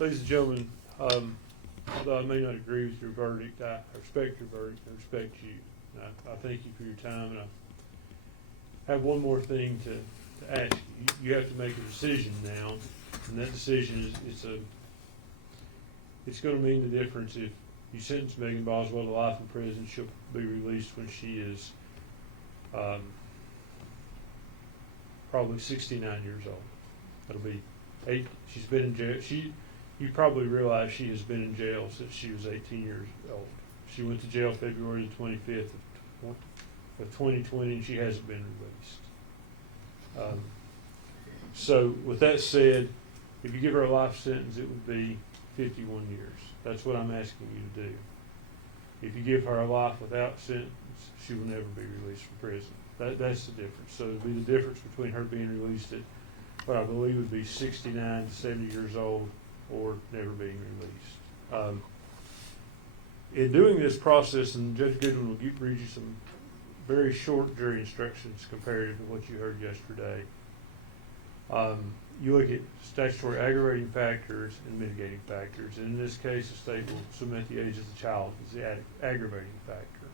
Ladies and gentlemen, although I may not agree with your verdict, I respect your verdict, I respect you. I thank you for your time, and I have one more thing to ask you. You have to make a decision now, and that decision is it's going to mean the difference. If you sentence Megan Boswell to life in prison, she'll be released when she is probably 69 years old. It'll be 8. She's been in jail. You probably realize she has been in jail since she was 18 years old. She went to jail February the 25th of 2020, and she hasn't been released. So with that said, if you give her a life sentence, it would be 51 years. That's what I'm asking you to do. If you give her a life without sentence, she will never be released from prison. That's the difference. So it would be the difference between her being released at what I believe would be 69 to 70 years old, or never being released. In doing this process, and Judge Goodwin will read you some very short jury instructions comparative to what you heard yesterday. You look at statutory aggravating factors and mitigating factors, and in this case the state will submit the age of the child as the aggravating factor.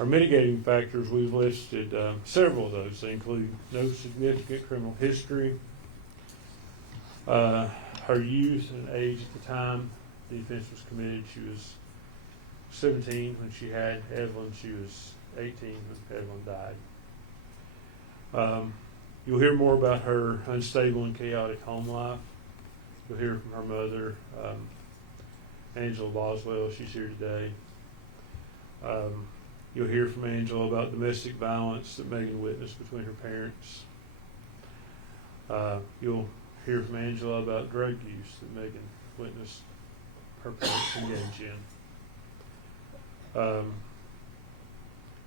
Our mitigating factors, we've listed several of those. They include no significant criminal history, her youth and age at the time the offense was committed. She was 17 when she had Evelyn. She was 18 when Evelyn died. You'll hear more about her unstable and chaotic home life. You'll hear from her mother, Angela Boswell. She's here today. You'll hear from Angela about domestic violence that Megan witnessed between her parents. You'll hear from Angela about drug use that Megan witnessed her parents engage in.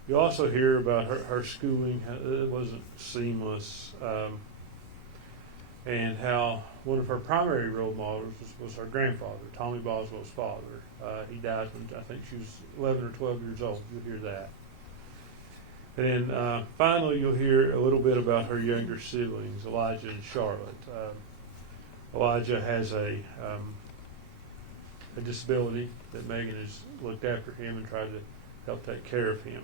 You'll also hear about her schooling. It wasn't seamless, and how one of her primary role models was her grandfather, Tommy Boswell's father. He died when I think she was 11 or 12 years old. You'll hear that. And finally, you'll hear a little bit about her younger siblings, Elijah and Charlotte. Elijah has a disability that Megan has looked after him and tried to help take care of him.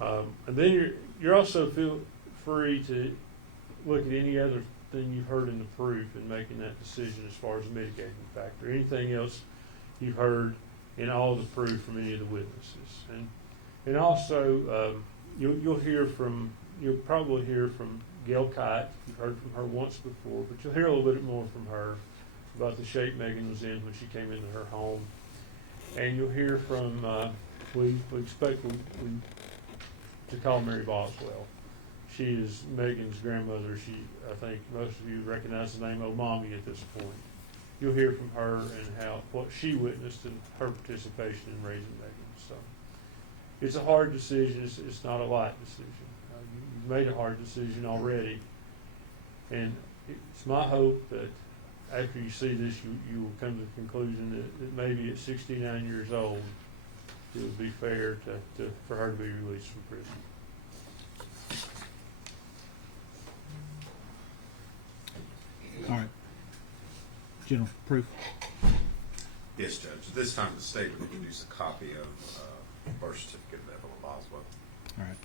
And then you're also feel free to look at any other thing you've heard in the proof in making that decision as far as a mitigating factor. Anything else you've heard in all the proof from any of the witnesses. And also you'll probably hear from Gail Kite. You've heard from her once before, but you'll hear a little bit more from her about the shape Megan was in when she came into her home. And you'll hear from, we expect to call Mary Boswell. She is Megan's grandmother. I think most of you recognize the name Mommy at this point. You'll hear from her and what she witnessed and her participation in raising Megan. So it's a hard decision. It's not a light decision. You've made a hard decision already, and it's my hope that after you see this, you will come to the conclusion that maybe at 69 years old, it would be fair for her to be released from prison. All right. General, proof. Yes, Judge. At this time, the state would introduce a copy of birth certificate of Evelyn Boswell. All right.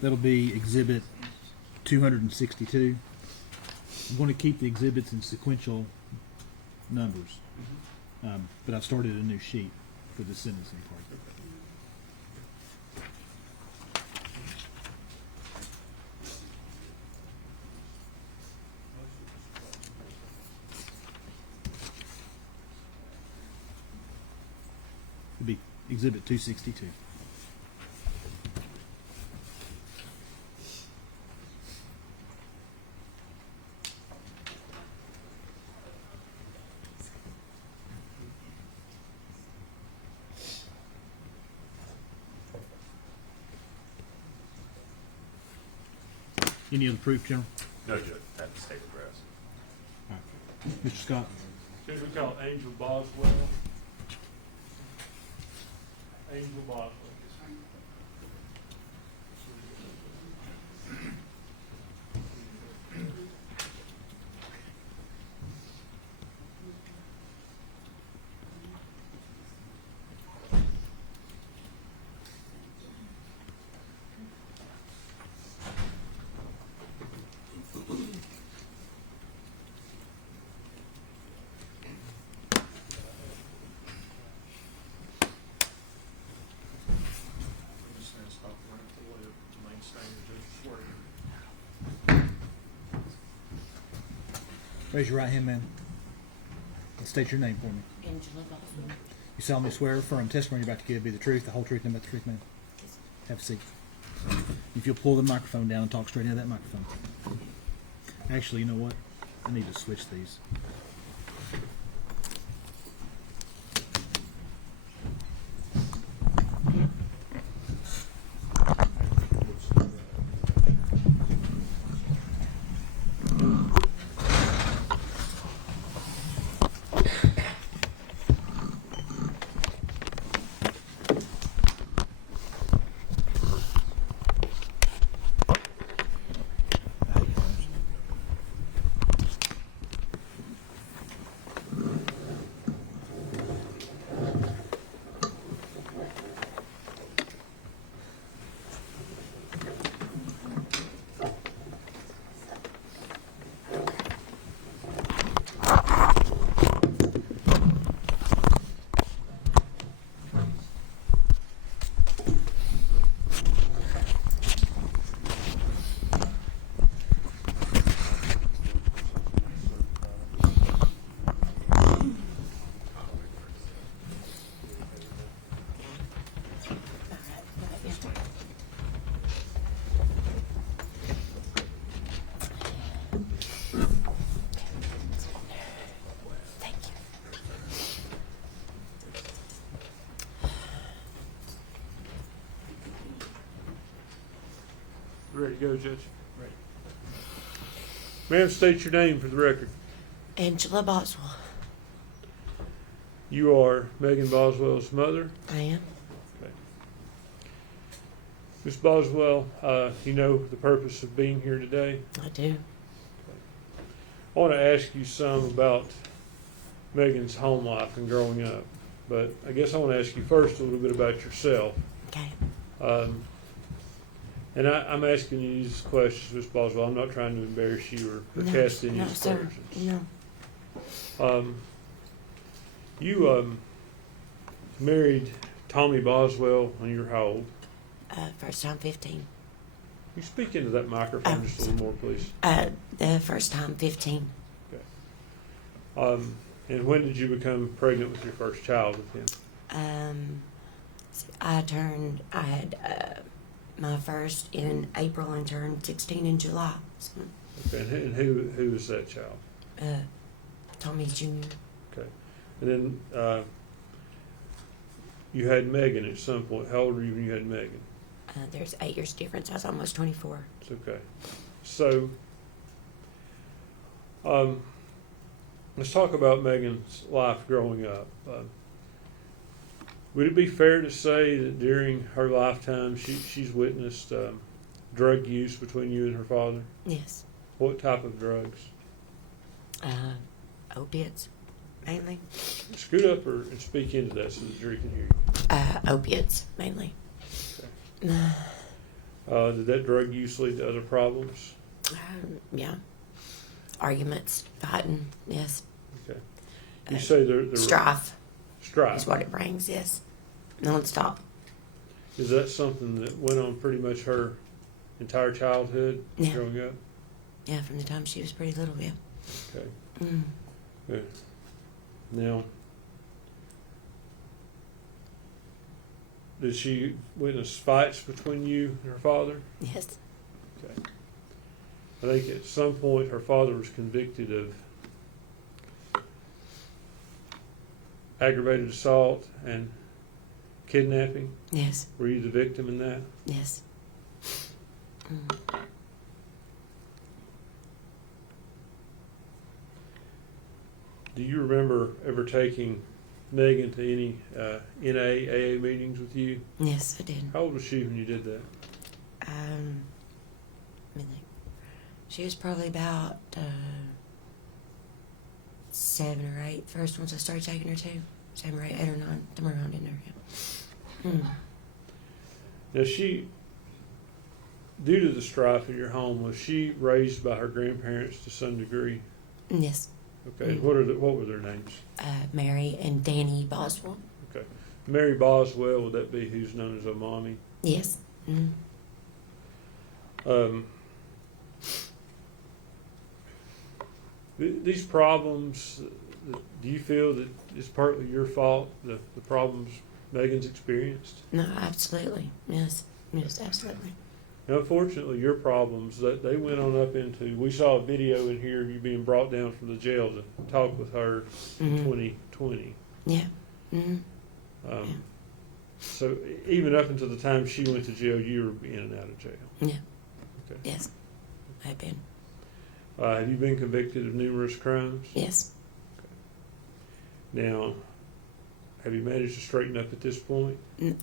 That'll be Exhibit 262. I'm going to keep the exhibits in sequential numbers, but I've started a new sheet for the sentencing part. It'll be Exhibit 262. Any other proof, General? No, Judge. At the state address. All right. Mr. Scott. Should we call Angel Boswell? Angel Boswell. Raise your right hand, man. And state your name for me. Angela Boswell. You solemnly swear or affirm testimony you're about to give be the truth, the whole truth, and nothing but the truth, ma'am. Have a seat. If you'll pull the microphone down and talk straight into that microphone. Actually, you know what? I need to switch these. Ready to go, Judge? Ready. Ma'am, state your name for the record. Angela Boswell. You are Megan Boswell's mother. I am. Okay. Ms. Boswell, you know the purpose of being here today. I do. I want to ask you some about Megan's home life and growing up, but I guess I want to ask you first a little bit about yourself. Okay. And I'm asking you these questions, Ms. Boswell. I'm not trying to embarrass you or cast any no, sir. aspersions. No. You married Tommy Boswell when you were how old? First time 15. Can you speak into that microphone just a little more, please? The first time 15. Okay. And when did you become pregnant with your first child with him? I had my first in April and turned 16 in July. So, Okay. And who was that child? Tommy Jr. Okay. And then you had Megan at some point. How old were you when you had Megan? There's 8 years difference. I was almost 24. It's okay. So, let's talk about Megan's life growing up. Would it be fair to say that during her lifetime she's witnessed drug use between you and her father? Yes. What type of drugs? Opiates, mainly. Scoot up and speak into that so the jury can hear you. Opiates, mainly. Did that drug use lead to other problems? Yeah. Arguments, fighting, yes. Okay. You say there Strife strife. is what it brings, yes. Non-stop. Is that something that went on pretty much her entire childhood Yeah. growing up? Yeah, from the time she was pretty little, yeah. Okay. Mm. Good. Now, did she witness fights between you and her father? Yes. Okay. I think at some point her father was convicted of aggravated assault and kidnapping. Yes. Were you the victim in that? Yes. Mm. Do you remember ever taking Megan to any NA, AA meetings with you? Yes, I did. How old was she when you did that? Let me think. She was probably about 7 or 8. First ones I started taking her to. 7 or 8, 8 or 9, somewhere around in there. Yeah. Mm. Now due to the strife in your home, was she raised by her grandparents to some degree? Yes. Okay. Mm. What were their names? Mary and Danny Boswell. Okay. Mary Boswell, would that be who's known as a mommy? Yes. Mm. These problems, do you feel that it's partly your fault, the problems Megan's experienced? No, absolutely. Yes. Yes, absolutely. Now, unfortunately, your problems, they went on up into, we saw a video in here of you being brought down from the jail to talk with her in 2020. Yeah. Mm-hmm. So even up until the time she went to jail, you were in and out of jail. Yeah. Okay. Yes. I've been. Have you been convicted of numerous crimes? Yes. Now, have you managed to straighten up at this point?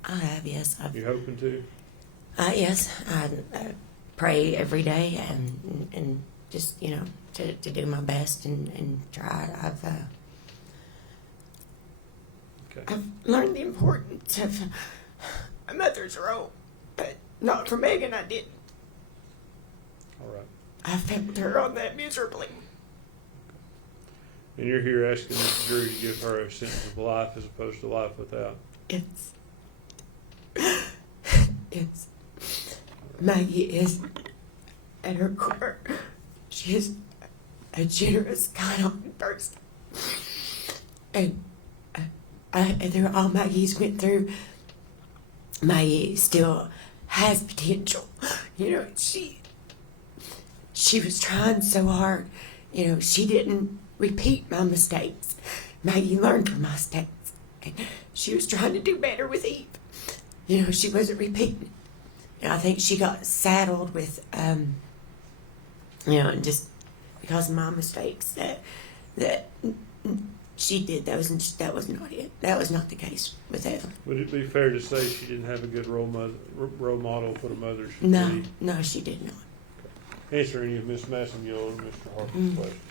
I have, yes. You hoping to? Yes. I pray every day and just, to do my best and try. I've learned the importance of a mother's role, but not for Megan, I didn't. All right. I failed her on that miserably. And you're here asking the jury to give her a sentence of life as opposed to life without. It's Maggie is at her core. She is a generous, kind-hearted person. And through all Maggie's went through, Maggie still has potential. She was trying so hard. She didn't repeat my mistakes. Maggie learned from my mistakes. And she was trying to do better with Eve. She wasn't repeating. I think she got saddled with, and just because of my mistakes that she did those, and that was not it. That was not the case with Eva. Would it be fair to say she didn't have a good role model for the mother should No, be? no, she did not. Answer any of Ms. Massengill or Mr. Harper's questions.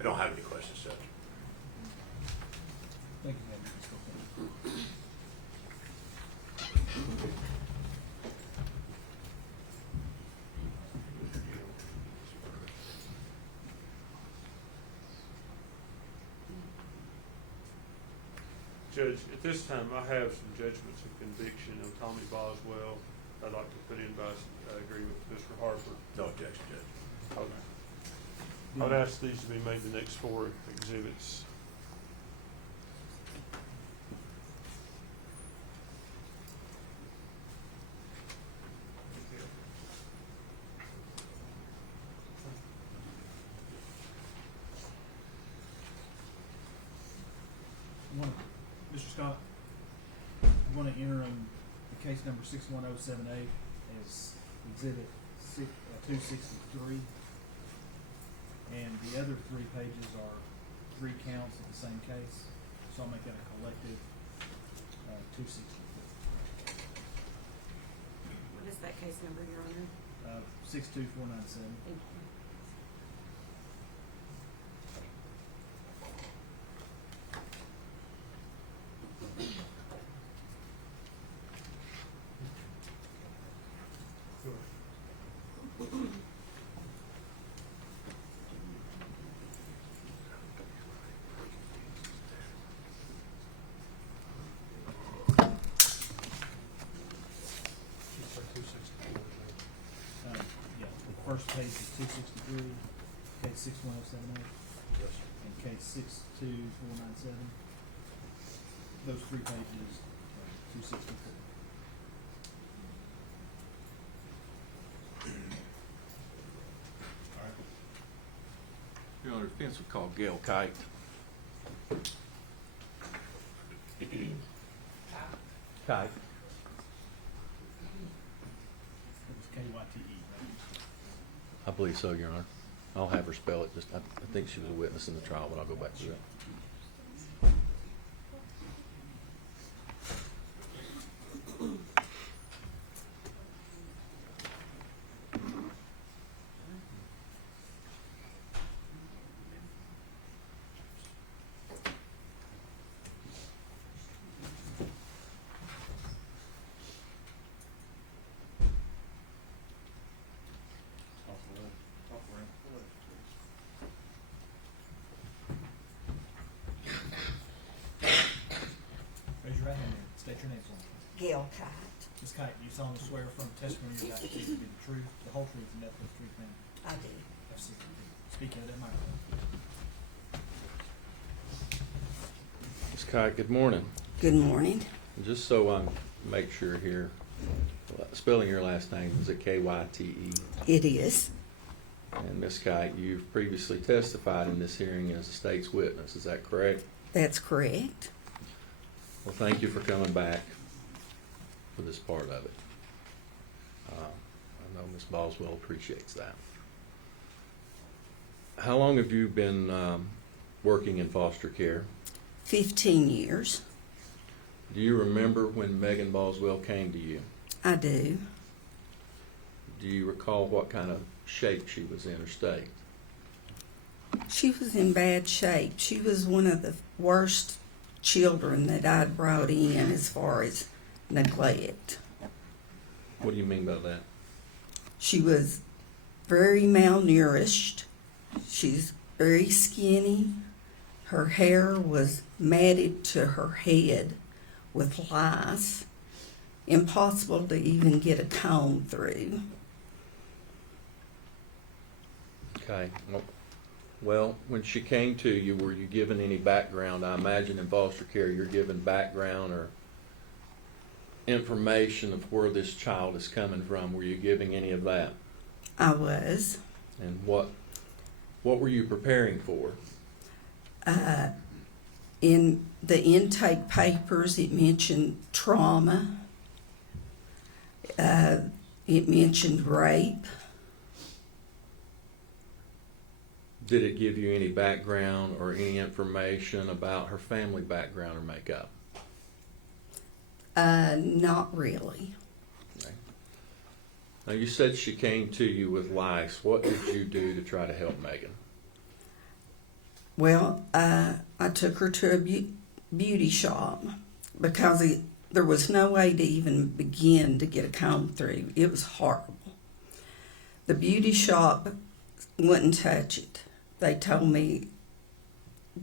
I don't have any questions, Judge. Thank you, Megan. Judge, at this time, I have some judgments of conviction on Tommy Boswell I'd like to put in by agreement with Mr. Harper. No objection, Judge. Okay. I'd ask these to be made the next 4 exhibits. Mr. Scott, I want to enter the case number 61078 as exhibit 263, and the other 3 pages are 3 counts of the same case, so I'll make that a collective 263. What is that case number, Your Honor? 62497. Thank you. Yeah, the first page is 263, case 61078, and case 62497. Those 3 pages, 264. Your Honor, defense would call Gail Kite. Kite. It was KYTE, right? I believe so, Your Honor. I'll have her spell it. I think she was a witness in the trial, but I'll go back to that. Raise your right hand and state your name for me. Gail Kite. Ms. Kite, do you solemnly swear from testimony you're about to give to be the truth, the whole truth, and nothing but the truth, ma'am? I do. Speak into that microphone. Ms. Kite, good morning. Good morning. Just so I make sure here, spelling your last name, is it K-Y-T-E? It is. And Ms. Kite, you've previously testified in this hearing as a state's witness, is that correct? That's correct. Well, thank you for coming back for this part of it. I know Ms. Boswell appreciates that. How long have you been working in foster care? 15 years. Do you remember when Megan Boswell came to you? I do. Do you recall what kind of shape she was in or state? She was in bad shape. She was one of the worst children that I'd brought in as far as neglect. What do you mean by that? She was very malnourished. She's very skinny. Her hair was matted to her head with lice. Impossible to even get a comb through. Okay. Well, when she came to you, were you given any background? I imagine in foster care you're given background or information of where this child is coming from. Were you giving any of that? I was. And what were you preparing for? In the intake papers, it mentioned trauma. It mentioned rape. Did it give you any background or any information about her family background or makeup? Not really. Okay. Now, you said she came to you with lice. What did you do to try to help Megan? Well, I took her to a beauty shop because there was no way to even begin to get a comb through. It was horrible. The beauty shop wouldn't touch it. They told me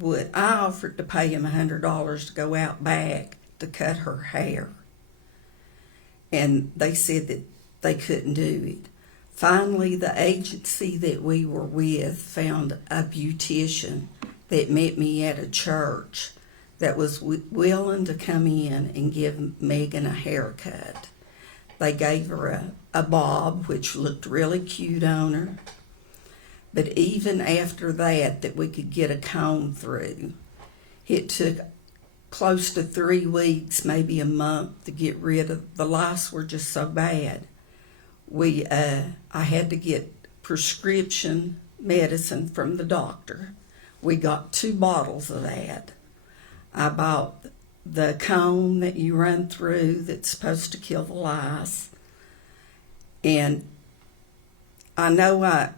I offered to pay him $100 to go out back to cut her hair. And they said that they couldn't do it. Finally, the agency that we were with found a beautician that met me at a church that was willing to come in and give Megan a haircut. They gave her a bob, which looked really cute on her. But even after that we could get a comb through, it took close to 3 weeks, maybe a month, to get rid of the lice. Were just so bad. I had to get prescription medicine from the doctor. We got 2 bottles of that. I bought the comb that you run through that's supposed to kill the lice. And I know I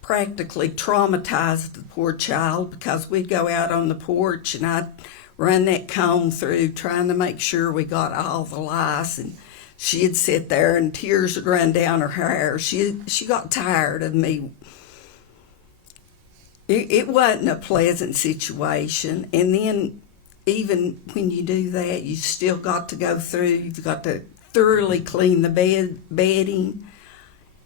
practically traumatized the poor child because we'd go out on the porch and I'd run that comb through trying to make sure we got all the lice, and she'd sit there and tears would run down her hair. She got tired of me. It wasn't a pleasant situation. And then even when you do that, you still got to go through, you've got to thoroughly clean the bedding.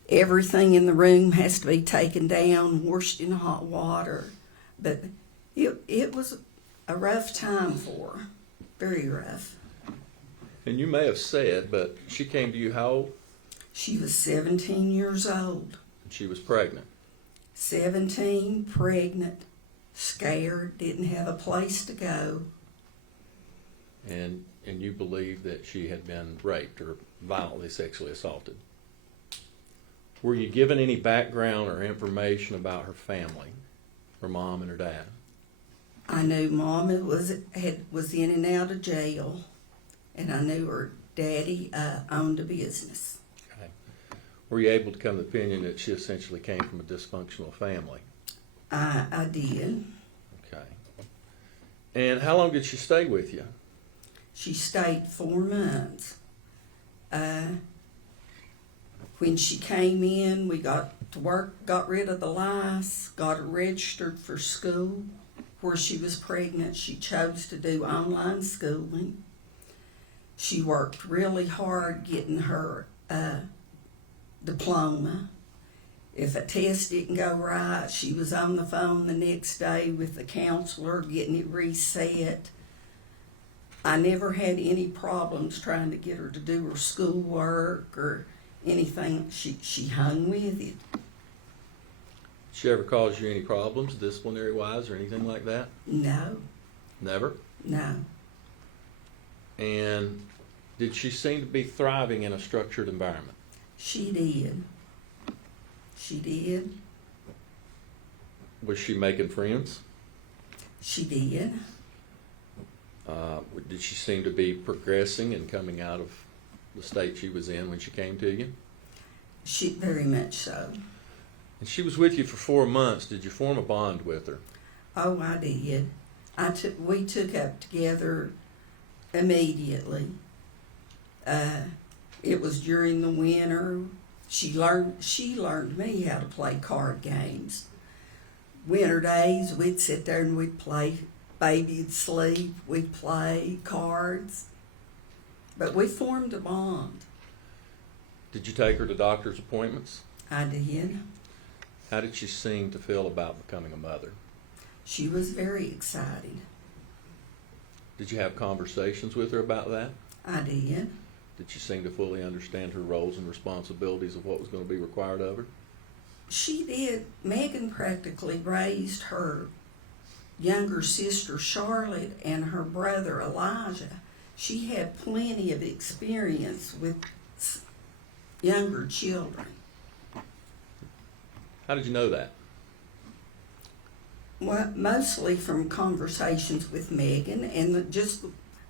Everything in the room has to be taken down, washed in hot water. But it was a rough time for her, very rough. And you may have said, but she came to you how old? She was 17 years old. And she was pregnant. 17, pregnant, scared, didn't have a place to go. And you believe that she had been raped or violently sexually assaulted. Were you given any background or information about her family, her mom and her dad? I knew Mom was in and out of jail, and I knew her daddy owned a business. Okay. Were you able to come to the opinion that she essentially came from a dysfunctional family? I did. Okay. And how long did she stay with you? She stayed 4 months. When she came in, we got to work, got rid of the lice, got her registered for school. Where she was pregnant, she chose to do online schooling. She worked really hard getting her diploma. If a test didn't go right, she was on the phone the next day with the counselor getting it reset. I never had any problems trying to get her to do her schoolwork or anything. She hung with it. She ever caused you any problems, disciplinary wise or anything like that? No, Never? no. And did she seem to be thriving in a structured environment? She did. She did. Was she making friends? She did. Did she seem to be progressing and coming out of the state she was in when she came to you? She very much so. And she was with you for 4 months. Did you form a bond with her? Oh, I did. We took up together immediately. It was during the winter. She learned me how to play card games. Winter days, we'd sit there and we'd play. Baby'd sleep. We'd play cards. But we formed a bond. Did you take her to doctor's appointments? I did. How did she seem to feel about becoming a mother? She was very excited. Did you have conversations with her about that? I did. Did she seem to fully understand her roles and responsibilities of what was going to be required of her? She did. Megan practically raised her younger sister Charlotte and her brother Elijah. She had plenty of experience with younger children. How did you know that? Well, mostly from conversations with Megan, and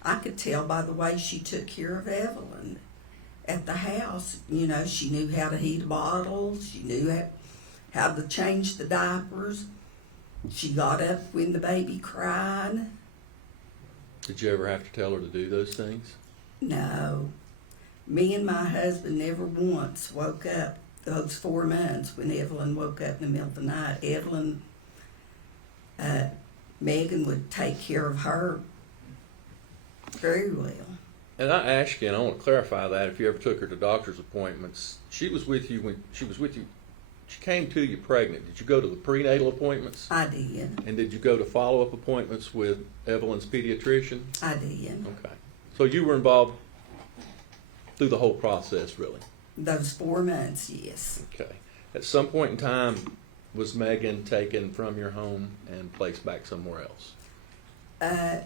I could tell by the way she took care of Evelyn at the house. You know, she knew how to heat a bottle. She knew how to change the diapers. She got up when the baby cried. Did you ever have to tell her to do those things? No. Me and my husband never once woke up those 4 months when Evelyn woke up in the middle of the night. Megan would take care of her very well. And I ask you, and I want to clarify that, if you ever took her to doctor's appointments, she was with you when she was with you. She came to you pregnant. Did you go to the prenatal appointments? I did. And did you go to follow-up appointments with Evelyn's pediatrician? I did. Okay. So you were involved through the whole process, really? Those 4 months, yes. Okay. At some point in time, was Megan taken from your home and placed back somewhere else?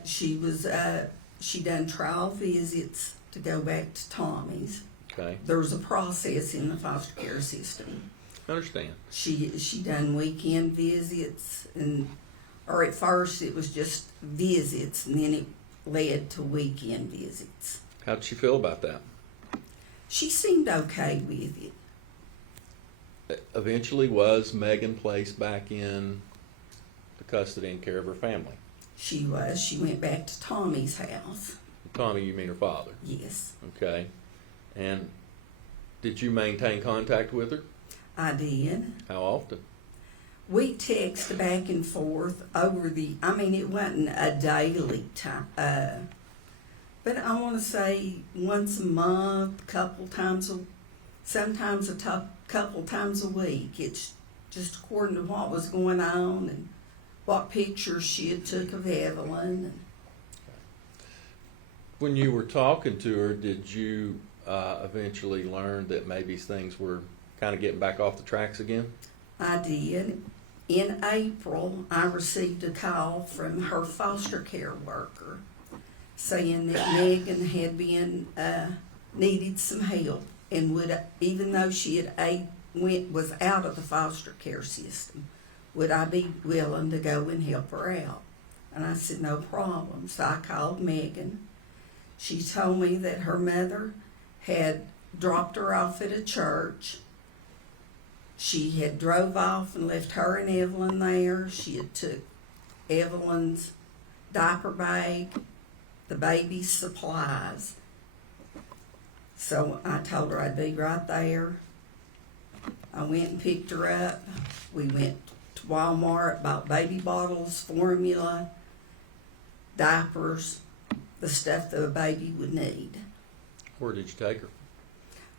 She done trial visits to go back to Tommy's. Okay. There's a process in the foster care system. I understand. She done weekend visits, or at first it was just visits, and then it led to weekend visits. How did she feel about that? She seemed okay with it. Eventually, was Megan placed back in the custody and care of her family? She was. She went back to Tommy's house. Tommy, you mean her father? Yes, Okay. And did you maintain contact with her? I did. How often? We texted back and forth it wasn't a daily time, but I want to say once a month, couple times a week. It's just according to what was going on and what pictures she had took of Evelyn. When you were talking to her, did you eventually learn that maybe things were kind of getting back off the tracks again? I did. In April, I received a call from her foster care worker saying that Megan had been needed some help and would, even though she had was out of the foster care system, would I be willing to go and help her out? And I said, no problem. So I called Megan. She told me that her mother had dropped her off at a church. She had drove off and left her and Evelyn there. She had took Evelyn's diaper bag, the baby's supplies. So I told her I'd be right there. I went and picked her up. We went to Walmart, bought baby bottles, formula, diapers, the stuff that a baby would need. Where did you take her?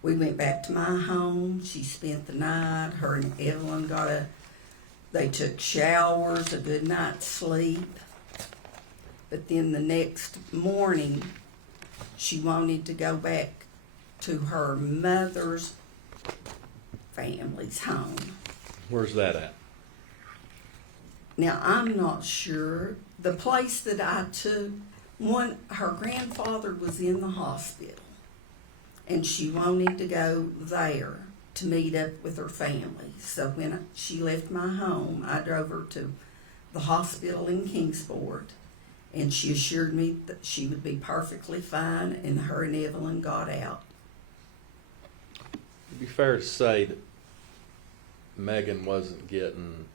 We went back to my home. She spent the night. Her and Evelyn they took showers, a good night's sleep. But then the next morning, she wanted to go back to her mother's family's home. Where's that at? Now, I'm not sure. The place that I took, her grandfather was in the hospital, and she wanted to go there to meet up with her family. So when she left my home, I drove her to the hospital in Kingsport, and she assured me that she would be perfectly fine, and her and Evelyn got out. It'd be fair to say that Megan wasn't getting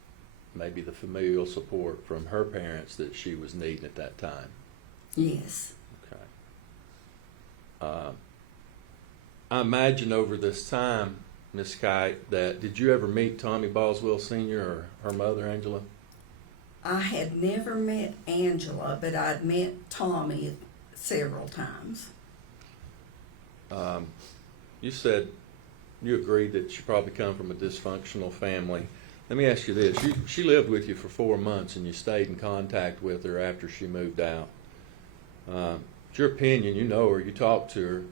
maybe the familial support from her parents that she was needing at that time. Yes. Okay. I imagine over this time, Miss Kite, that did you ever meet Tommy Boswell Sr. or her mother, Angela? I had never met Angela, but I'd met Tommy several times. You said you agreed that she probably come from a dysfunctional family. Let me ask you this. She lived with you for 4 months and you stayed in contact with her after she moved out. It's your opinion, you know her, you talked to her.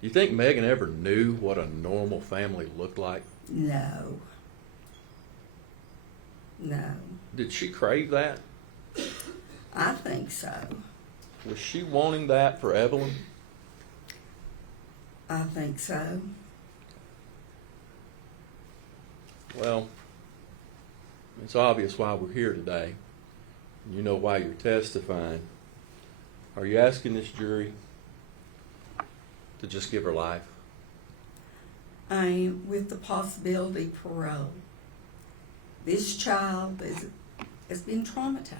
You think Megan ever knew what a normal family looked like? No. No. Did she crave that? I think so. Was she wanting that for Evelyn? I think so. Well, it's obvious why we're here today. You know why you're testifying. Are you asking this jury to just give her life? I am, with the possibility of parole. This child has been traumatized.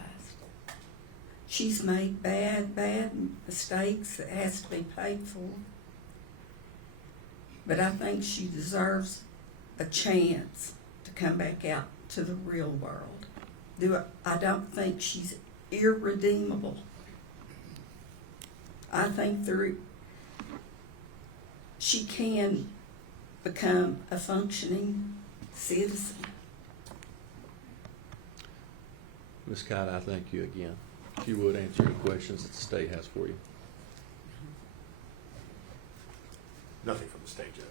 She's made bad mistakes that has to be paid for. But I think she deserves a chance to come back out to the real world. I don't think she's irredeemable. I think she can become a functioning citizen. Ms. Kite, I thank you again. If you would answer any questions that the state has for you. Nothing from the state, Judge.